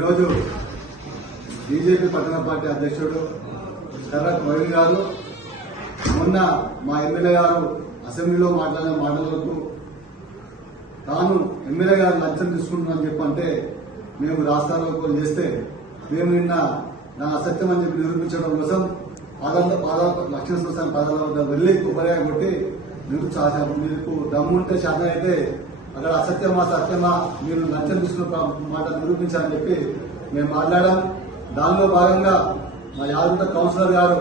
ఈరోజు బీజేపీ పట్టణ పార్టీ అధ్యక్షుడు కర్ర రవి గారు మొన్న మా ఎమ్మెల్యే గారు అసెంబ్లీలో మాట్లాడిన మాటలకు తాను ఎమ్మెల్యే గారు లంచం తీసుకుంటున్నామని చెప్పంటే మేము రాష్ట్రాల్లో చేస్తే మేము నిన్న నా అసత్యం అని చెప్పి నిరూపించడం కోసం లక్ష్మణ శ్మశాన పాదాల వద్ద వెళ్లి కొబ్బరిగా కొట్టి మీకు దమ్ముంటే శాతం అయితే అక్కడ అసత్యమా సత్యమా మీరు లంచం తీసుకున్న మాట నిరూపించాలని చెప్పి మేము మాట్లాడాం. దానిలో భాగంగా మా యాదగిరి కౌన్సిలర్ గారు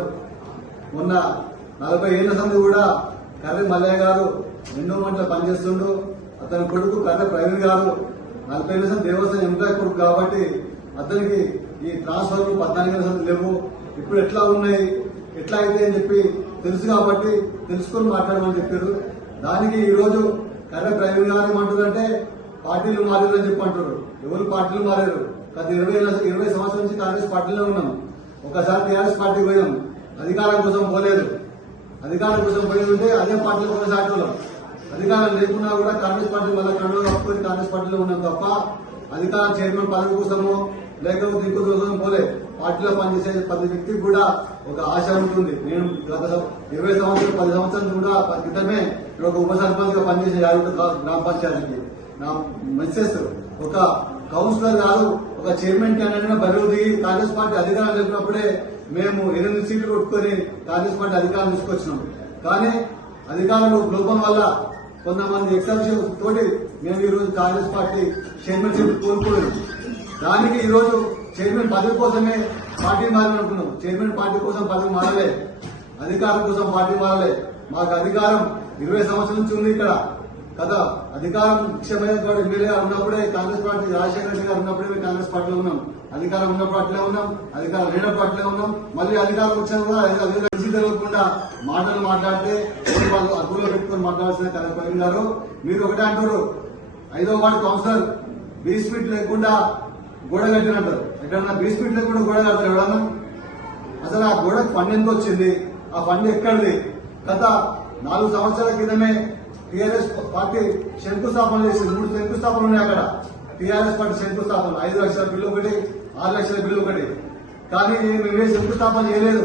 మొన్న 40 ఏళ్ల సంది కూడా కర్రి మల్లయ్య గారు ఎండోమెంట్లో పనిచేస్తుండు. అతని కొడుకు కర్రి ప్రవీణ్ గారు 40 ఏళ్ల సంది దేవస్థానం ఎంప్లాయ్ కొడుకు కాబట్టి అతనికి ఈ ట్రాన్స్ఫర్లు 14 ఏళ్ల సంది లేవు. ఇప్పుడు ఎట్లా ఉన్నాయి ఎట్లా అయితే అని చెప్పి తెలుసు కాబట్టి తెలుసుకొని మాట్లాడమని చెప్పారు. దానికి ఈ రోజు కర్ర ప్రవీణ్ గారు ఏమంటారంటే పార్టీలు మారారు అని చెప్పి అంటారు. ఎవరు పార్టీలు మారారు? గత 20 సంవత్సరాల నుంచి కాంగ్రెస్ పార్టీలో ఉన్నాం. ఒకసారి టీఆర్ఎస్ పార్టీ పోయాం, అధికారం కోసం పోలేదు. అధికారం కోసం పోయిందంటే అదే పార్టీలో కొనసాగలం. అధికారం లేకున్నా కూడా కాంగ్రెస్ పార్టీ వల్ల కండలు కప్పుకొని కాంగ్రెస్ పార్టీలో ఉన్నాం తప్ప అధికారం చైర్మన్ పదవి కోసమో లేకపోతే ఇంకో కోసం పోలే. పార్టీలో పనిచేసే ప్రతి వ్యక్తికి కూడా ఒక ఆశ ఉంటుంది. నేను గత 20 సంవత్సరాలు 10 సంవత్సరాలు కూడా క్రితమే ఒక ఉప సర్పంచ్ గా పనిచేసే గ్రామ పంచాయతీకి నా మెసేజ్ ఒక కౌన్సిలర్ గారు ఒక చైర్మన్ క్యాండిడేట్ బరువు దిగి కాంగ్రెస్ పార్టీ అధికారం లేకున్నప్పుడే మేము 8 సీట్లు కొట్టుకొని కాంగ్రెస్ పార్టీ అధికారం తీసుకొచ్చినాం. కానీ అధికారులు లోపం వల్ల కొంతమంది ఎక్సెప్షన్ తోటి మేము ఈ రోజు కాంగ్రెస్ పార్టీ చైర్మన్షిప్ కోల్పోలేదు. దానికి ఈ రోజు చైర్మన్ పదవి కోసమే పార్టీ మారాలనుకున్నాం. చైర్మన్ పార్టీ కోసం పదవి మారలే, అధికారం కోసం పార్టీ మారలే. మాకు అధికారం 20 సంవత్సరాల నుంచి ఉంది ఇక్కడ కదా. అధికారం ముఖ్యమైన ఎమ్మెల్యే గారు ఉన్నప్పుడే కాంగ్రెస్ పార్టీ రాజశేఖర రెడ్డి గారు ఉన్నప్పుడే మేము కాంగ్రెస్ పార్టీలో ఉన్నాం. అధికారం ఉన్నప్పుడు అట్లే ఉన్నాం, అధికారం లేనప్పుడు అట్లే ఉన్నాం. మళ్ళీ అధికారం వచ్చినా కూడా తెలియకుండా మాటలు మాట్లాడితే వాళ్ళు అదుపులో పెట్టుకుని మాట్లాడాల్సిన కర్ర ప్రవీణ్ గారు. మీరు ఒకటే అంటారు 5వ వార్డు కౌన్సిలర్ 20 ఫీట్ లేకుండా గోడ కట్టినట్టారు. ఎక్కడన్నా 20 ఫీట్ లేకుండా గోడ కడతారు ఎవడన్నా? అసలు ఆ గోడకు ఫండ్ ఎంత వచ్చింది? ఆ ఫండ్ ఎక్కడిది? గత 4 సంవత్సరాల క్రితమే టీఆర్ఎస్ పార్టీ శంకుస్థాపన చేసింది. 3 శంకుస్థాపనలు ఉన్నాయి అక్కడ. టీఆర్ఎస్ పార్టీ శంకుస్థాపన 5 లక్షల బిల్లు ఒకటి, 6 లక్షల బిల్లు ఒకటి. కానీ మేమే శంకుస్థాపన చేయలేదు.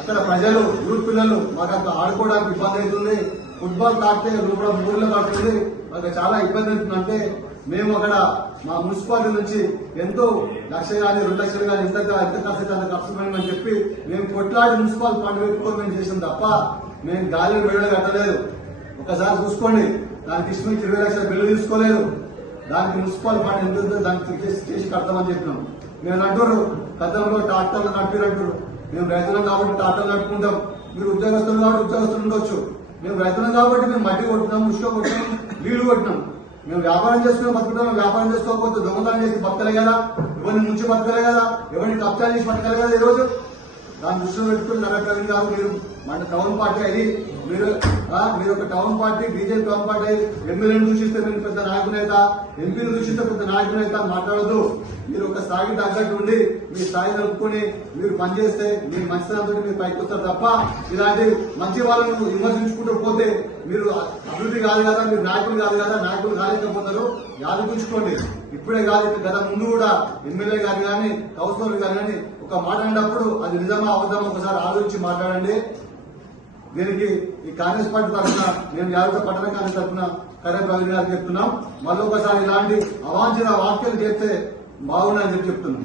అక్కడ ప్రజలు యూత్ పిల్లలు మాకు అంత ఆడుకోవడానికి ఇబ్బంది అవుతుంది. ఫుట్బాల్ తాకితే కూడా ఊర్లో పడుతుంది. మాకు చాలా ఇబ్బంది అవుతుందంటే మేము అక్కడ మా మున్సిపాలిటీ నుంచి ఎంతో 1 లక్ష కానీ 2 లక్షలు కానీ ఎంత ఖర్చు అంత ఖర్చు అని చెప్పి మేము కొట్లాడి మున్సిపల్ ఫండ్ పెట్టుకొని మేము చేసాం తప్ప మేము గాలి వెళ్ళడం కట్టలేదు. ఒకసారి చూసుకోండి, దానికి ఇష్టం 20 లక్షల బిల్లు తీసుకోలేదు. దానికి మున్సిపల్ ఫండ్ ఎంత ఉందో దానికి చేసి కడతామని చెప్పినాం. మేము అంటారు గతంలో ట్రాక్టర్లు నడిపిరంటారు. మేము రైతులం కాబట్టి ట్రాక్టర్లు నడుపుకుంటాం. మీరు ఉద్యోగస్తులు కాబట్టి ఉద్యోగస్తులు ఉండొచ్చు. మేము రైతులం కాబట్టి మేము మట్టి కొట్టినాం, ఉష్క కొట్టినాం, నీళ్లు కొట్టినాం. మేము వ్యాపారం చేసుకుని బతుకుతాం. వ్యాపారం చేసుకోకపోతే దొంగతనం చేసి బతకలే కదా, ఎవరిని ముంచి బతకలే కదా, ఎవరిని కబ్జా చేసి బతకలే కదా. ఈరోజు దాన్ని దృష్టిలో పెట్టుకుని కర్ర ప్రవీణ్ గారు మీరు మన టౌన్ పార్టీ అయ్యి మీరు ఒక town party BJP town party అయ్యి ఎమ్మెల్యేని దూషిస్తే మీరు పెద్ద నాయకునేత, ఎంపీని దూషిస్తే పెద్ద నాయకునేత మాట్లాడద్దు. మీరు ఒక స్థాయికి తగ్గట్టు ఉండి మీ స్థాయి నలుపుకొని మీరు పనిచేస్తే మీ మంచితనంతో మీరు పైకి వస్తారు తప్ప ఇలాంటి మంచి వాళ్ళను విమర్శించుకుంటూ పోతే మీరు అభివృద్ధి కాదు కదా, మీరు నాయకులు కాదు కదా, నాయకులు కాలేకపోతారు. యాదగించుకోండి. ఇప్పుడే కాదు, గత ముందు కూడా ఎమ్మెల్యే గారు కానీ కౌన్సిలర్ గారు కానీ ఒక మాట అన్నప్పుడు అది నిజమా అబద్ధమా ఒకసారి ఆలోచించి మాట్లాడండి. దీనికి ఈ కాంగ్రెస్ పార్టీ తరఫున మేము యాదగిరి పట్టణ కాంగ్రెస్ తరఫున కర్ర ప్రవీణ్ గారికి చెప్తున్నాం. మళ్ళీ ఒకసారి ఇలాంటి అవాంఛనీయ వ్యాఖ్యలు చేస్తే బాగుందని చెప్తున్నాం.